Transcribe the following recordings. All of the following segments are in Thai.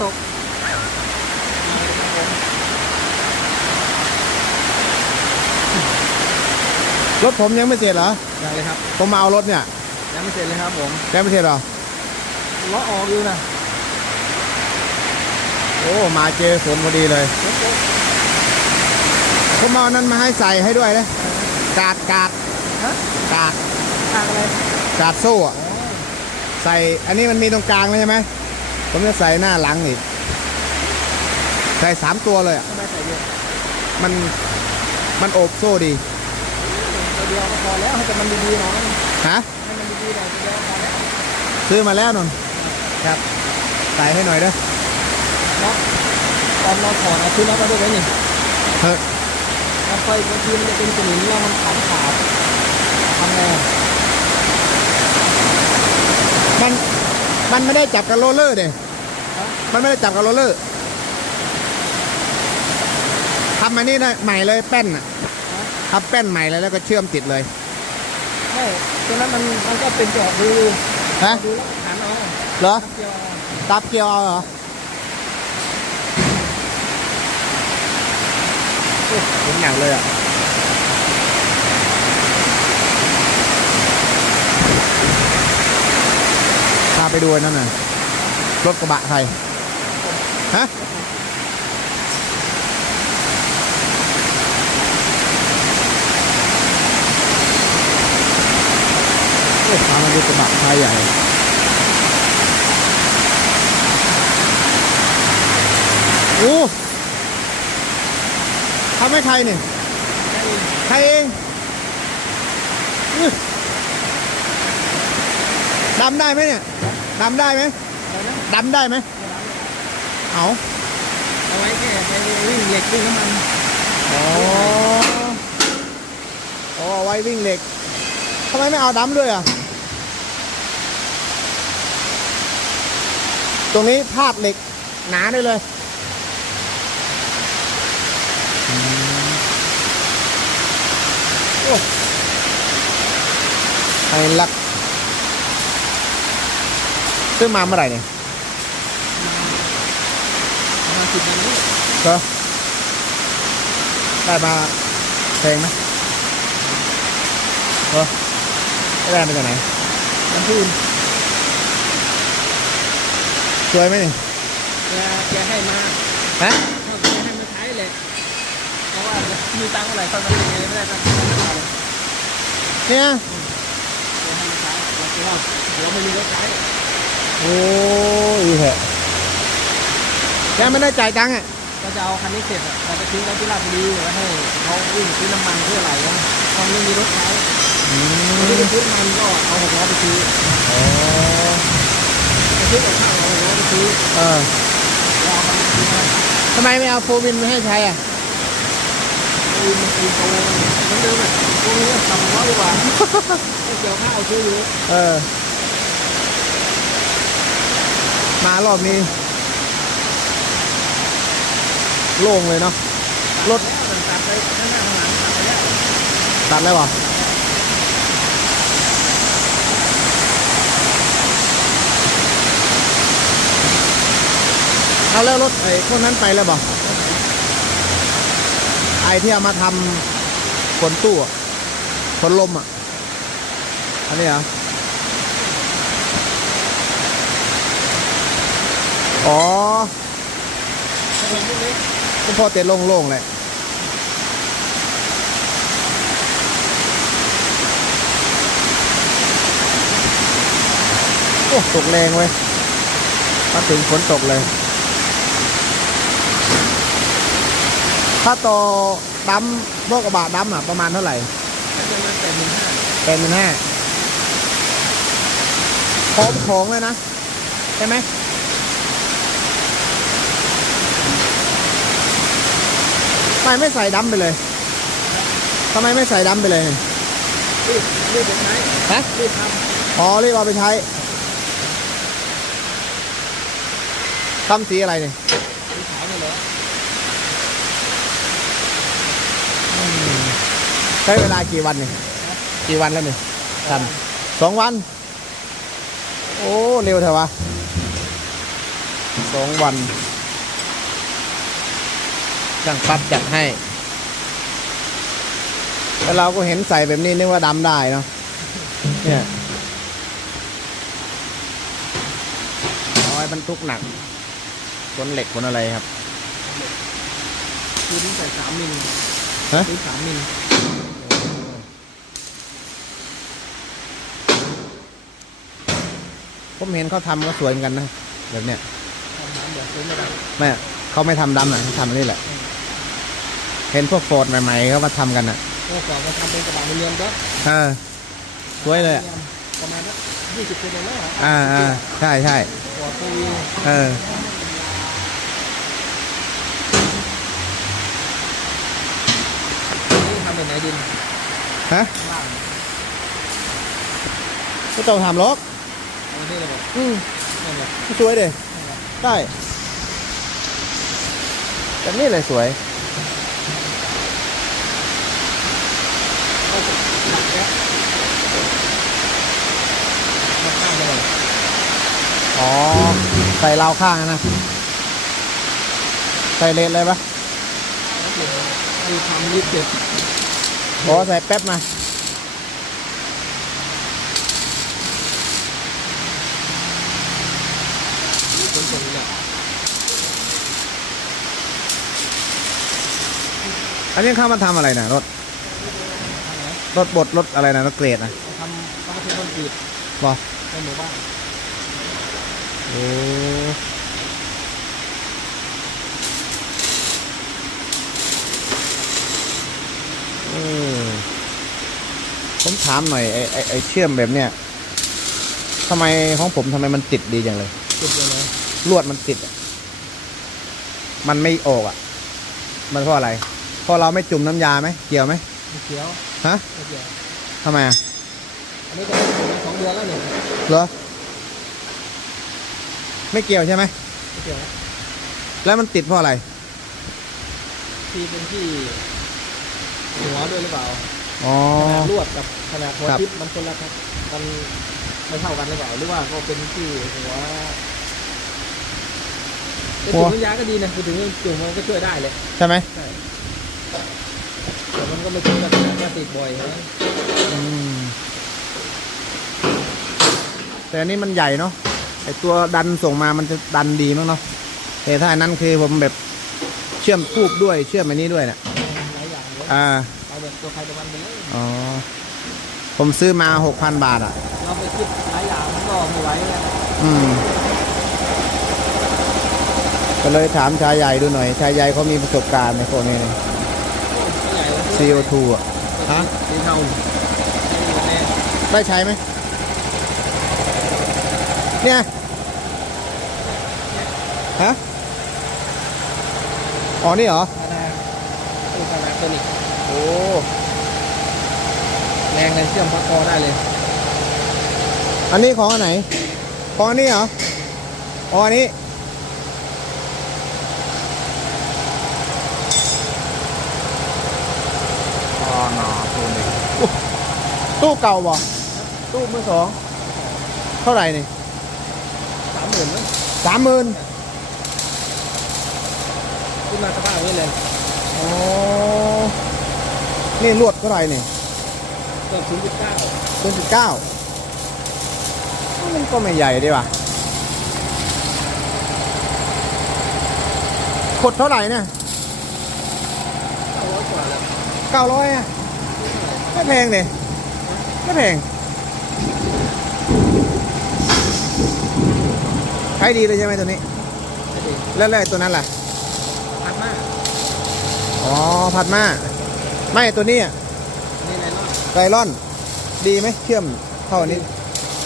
ตกรถผมยังไม่เสร็จเหรอยังเลยครับ ผมมาเอารถเนี่ย ยังไม่เสร็จเลยครับผมยังไม่เสร็จเหรอล้อออกอยู่นะโอ้ มาเจอฝนพอดีเลยผมเอาอันนั้นมาให้ใส่ให้ด้วยนะกาดกาดฮะกาดทางอะไรกาดโซ่อะใส่อันนี้มันมีตรงกลางเลยใช่ไหม ผมจะใส่หน้าหลังอีกใส่สามตัวเลยอะทำไมใส่เยอะมันมันโอบโซ่ดีตัวเดียวก็พอแล้วให้แต่มันดีๆหน่อยฮะให้มันดีๆหน่อยตัวเดียวก็พอแล้วซื้อมาแล้วนนครับใส่ให้หน่อยเด้อเนาะตอนเราถอดเอาชุดนั้นมาด้วยไหมนี่เฮ้ยแล้วไฟบางทีมันจะเป็นสนิมแล้วมันขาดขาดทำไงอะมันมันไม่ได้จับกับโรลเลอร์เด้ มันไม่ได้จับกับโรลเลอร์ทำอันนี้นะใหม่เลยแป้นอะทำแป้นใหม่เลยแล้วก็เชื่อมติดเลยใช่ตรงนั้นมันมันก็เป็นจอดดูฮะดูแล้วก็ขันเอาเหรอเดียวเอาตับเกียวเอาเหรอโอ้เห็นอย่างเลยอะพาไปดูไอ้นั่นน่ะ รถกระบะใคร ฮะ โอ้พามาดูกระบะใครใหญ่โอ้ทำให้ใครเนี่ยใครเองดำได้ไหมเนี่ยดำได้ไหม อะไรนะดำได้ไหมเอาเอาไว้แค่ไปวิ่งเหล็กวิ่งน้ำมันอ๋ออ๋อเอาไว้วิ่งเหล็กทำไมไม่เอาดำด้วยอะ ตรงนี้พาดเหล็กหนาได้เลยอืมโอ้ไอ้ลักซื้อมาเมื่อไหร่เนี่ย ประมาณ สิบนาทีเหรอได้มาแพงไหมเหรอได้มาจากไหนน้ำพื้นสวยไหมนี่แกแกให้มาฮะเขาแกให้มาใช้เหล็กเพราะว่ามีตังค์เท่าไหร่ตอนนั้นยังไงไม่ได้ตังค์ไม่ได้เลยเนี่ยแกให้มาใช้เราคิดว่าเราไม่มีรถใช้โอ้ยเหอะ ยังไม่ได้จ่ายตังค์อะก็จะเอาคันนี้เสร็จอะเราจะทิ้งไว้ที่ราชบุรีไว้ให้เขาวิ่งซื้อน้ำมันเพื่ออะไรวะเขาไม่มีรถใช้อืไม่ได้มซื้อน้ำมันก็เอาหกล้อไปซื้ออ๋อไปซื้อกับข้าวเอาหกล้อไปซื้อเออแล้วเอาคันนี้ซื้อให้ทำไมไม่เอาโฟวินมาให้ใช้อะอุ้ยมันคือโตเหมือนเดิมอะพวกนี้ทำร้อยดีกว่าไม่เกี่ยวข้าวซื้ออยู่เออ มารอบนี้ โล่งเลยเนาะรถตัดไปข้างหน้าข้างหลังตัดไปแล้วตัดแล้ววะเอาแล้วรถไอ้พวกนั้นไปแล้วบ่ไอ้ที่เอามาทำขนตู้ขนลมอะ อันนี้เหรออ๋อ ก็พอเตะโล่งๆเลยโอ้ตกแรงเว้ยมาถึงฝนตกเลย ถ้าต่อดำพวกกระบะดำอะประมาณเท่าไหร่มันจะมาแต่นห้าเป็นหมื่นห้าพร้อมของเลยนะ ใช่ไหมทำ ไมไม่ใส่ดำไปเลยทำไมไม่ใส่ดำไปเลยรีบรีบไปใช้ฮะรีบทำอ๋อรีบเอาไปใช้ทำสีอะไรเนี่สีขายนี่แหละใช้เวลากี่วันเนี่ยกี่วันแล้วเนี่ยทำสองวัน โอ้ เร็วเถอะวะสองวัน ช่างปั๊บจัดให้แล้วเราก็เห็นใส่แบบนี้นึกว่าดำได้เนาะเนี่ยเอาไว้บรรทุกหนักขนเหล็กขนอะไรครับคือนี่ใส่สามมิลฮะคือสามมิลผมเห็นเขาทำก็สวยเหมือนกันนะ แบบเนี้ยทำน้ำเดือดซื้อไม่ได้ไม่เขาไม่ทำดำนะเขาทำอันนี่แหละ เห็นพวกโฟดใหม่ๆเขามาทำกันอะโอ้ก่อนมาทำเป็นกระบะมิลเลียมก็เออสวยเลยอะประมาณนั้นยี่สิบเซนเลยนะอ่าอ่าใช่ใช่กว่าตัววิวเออนี่ทำเป็นไหนดินฮะล่างก็ต้องทำล็อกเอาที่เลยบอกอืมนั่นแหละสวยดิได้แบบนี้เลยสวย ก็จะหนักแล้วมาข้างไปเลย อ๋อ ใส่ราวข้างอะนะ ใส่เลนเลยปะดูความลึกเจ็บอ๋อใส่แป๊บมาขนส่งเนี่ยอันนี้เข้ามาทำอะไรนะรถ รถบดรถอะไรนะรถเกรดนะทำต้องเทคอนกรีตบอในหมู่บ้านโอ้เออผมถามหน่อยไอ้ไอ้ไอ้เชื่อมแบบเนี้ยทำไมของผมทำไมมันติดดีจังเลยจุดเดียวเลยลวดมันติดอะมันไม่ออกอะ มันเพราะอะไรเพราะเราไม่จุ่มน้ำยาไหมเกี่ยวไหมไม่เขียวฮะไม่เขียวทำไมอะอันนี้ก็เป็นสองเดือนแล้วเนี่ยเหรอ ไม่เกี่ยวใช่ไหมไม่เขียวแล้วมันติดเพราะอะไร ที่เป็นที่หัวด้วยหรือเปล่าอ๋อ ขนาดลวดกับขนาดหัวครับ ทิพมันคนละครับมันไม่เท่ากันหรือเปล่าหรือว่าก็เป็นที่หัวแต่จุ่มน้ำยาก็ดีนะคือถึงจุ่มมันก็ช่วยได้เลยใช่ไหมใช่แต่มันก็ไม่ถึงกับขนาดว่าติดบ่อยนะอืมแต่อันนี้มันใหญ่เนาะ ไอตัวดันส่งมามันจะดันดีมั้งเนาะแต่ถ้าอันนั้นคือผมแบบเชื่อมทูบด้วยเชื่อมอันนี้ด้วยเนี่ยหลายอย่างเลยอ่าเอาแบบตัวใครตัวมันไปเลยอ๋อผมซื้อมาหกพันบาทอะ เราไปคิดหลายอย่างมันก็ไม่ไหวอะอืมก็เลยถามชายใหญ่ดูหน่อย ชายใหญ่เขามีประสบการณ์ในพวกนี้เลยใหญ่เลย CO2 อะฮะ สีเทาแน่ได้ใช้ไหม เนี่ยฮะอ๋อนี่เหรอธนาตัวธนาตัวนี้โอ้แรงเลยเชื่อมพักคอได้เลย อันนี้ของอันไหนของอันนี้เหรออ๋ออันนี้อ๋อหนอตู้นี้ตู้เก่าบ่ตู้มือสอง เท่าไหร่นี่สาม หมื่นมั้งสามหมื่นขึ้นมาสภาพนี้เลยอ๋อ นี่ลวดเท่าไหร่นี่เกือบศูนย์จุดเก้าศูนย์จุดเก้ามันก็ไม่ใหญ่ดีว่ะขดเท่าไหร่เนี่ยเก้าร้อยกว่าแล้วเก้าร้อยอะไม่แพงเลยไม่แพง ช้ดีเลยใช่ไหมตัวนี้ไม่ดีแล้วแล้วไอ้ตัวนั้นล่ะพันมากอ๋อผัดมาไม่ตัวนี้อะนี่ไนลอนไกลลอนดีไหมเชื่อมเท่าอันนี้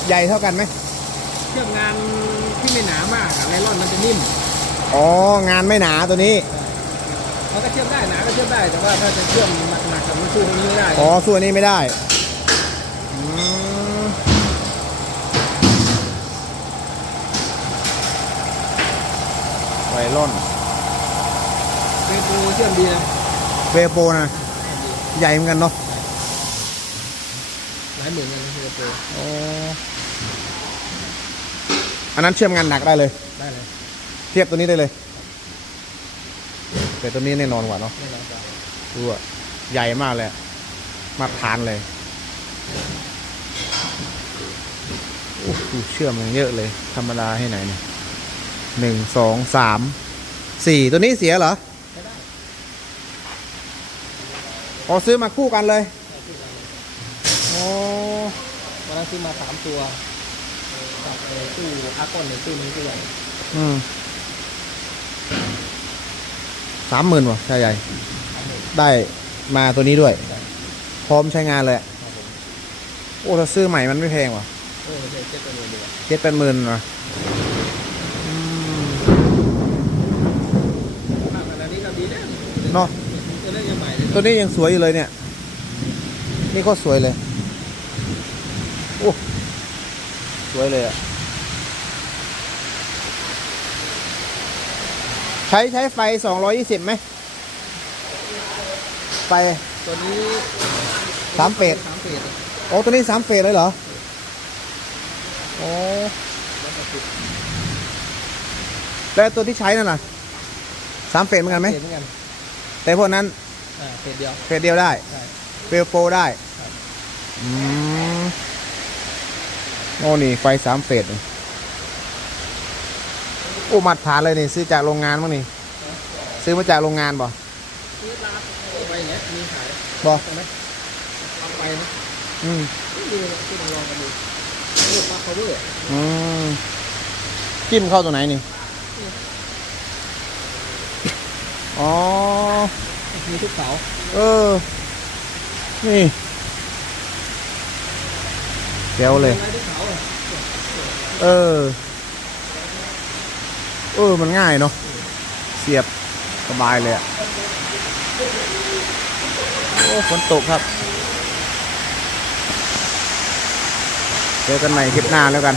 ใหญ่เท่ากันไหมเชื่อมงานที่ไม่หนามากอะไนลอนมันจะนิ่มอ๋องานไม่หนาตัวนี้มันก็เชื่อมได้หนาก็เชื่อมได้แต่ว่าถ้าจะเชื่อมหนักๆกับมันสู้ตรงนี้ไม่ได้อ๋อส่วนนี้ไม่ได้อืม ไวร่อนเป็นปูเชื่อมดีนะเวโปนะ ใหญ่เหมือนกันเนาะหลายหมื่นเงินเป็นปูอ๋ออันนั้นเชื่อมงานหนักได้เลย ได้เลยททียบตัวนี้ได้เลย แต่ตัวนี้แน่นอนกว่าเนาะแน่นอนจ้ะดูอะใหญ่มากเลยอะมาตรฐานเลยโอ้โหเชื่อมอย่างเยอะเลย ธรรมดาให้ไหนเนี่ย หนึ่งสองสามสี่ตัวนี้เสียเหรอไม่ได้อ๋อซื้อมาคู่กันเลยอ๋อวันนั้นซื้อมาสามตัวกับไอ้ตู้อากอนหนึ่งตู้นี้ตัวใหญ่อืมสามหมื่นวะใช่ใหญ่ ได้มาตัวนี้ด้วย พร้อมใช้งานเลยอะครับผมโอ้ถ้าซื้อใหม่มันไม่แพงว่ะโอ้ไม่ใช่เจ็ดตัวเดียวดีกว่าเจ็ดเป็นหมื่นว่ะอืม ภาพอันนี้ก็ดีแล้ว เนาะตัวนี้ยังใหม่เลยตัวนี้ยังสวยอยู่เลยเนี่ย นี่ก็สวยเลยโอ้สวยเลยอะใช้ใช้ไฟ 220ไหมไฟตัวนี้สามเฟสสามเฟสโอ้ตัวนี้สามเฟสเลยเหรอโอ้แล้วก็ติดแล้วตัวที่ใช้นั่นน่ะสามเฟสเหมือนกันไหมเฟสเหมือนกัน แต่พวกนั้นอ่าเฟสเดียวเฟสเดียวได้ใช่ เฟลโปรได้ครับ อืมโอ้นี่ไฟสามเฟสนี่โอ้มาตรฐานเลยนี่ซื้อจากโรงงานมั้งนี่ ซื้อมาจากโรงงานบ่นี่ร้านเอาไปเนี้ยมีขายบ่ใช่ไหมเอาไปนะอืมไม่ดูเลยที่ลองกันดูเรียกว่า cover อืมจิ้มเข้าตัวไหนนี่อ๋อ มีทุกเสาเออ นี่เดี๋ยวเลยมีทุกเสาอะเออ เออ มันง่ายเนาะ เสียบสบายเลยอะโอ้ฝนตกครับ เจอกันใหม่คลิปหน้าแล้วกัน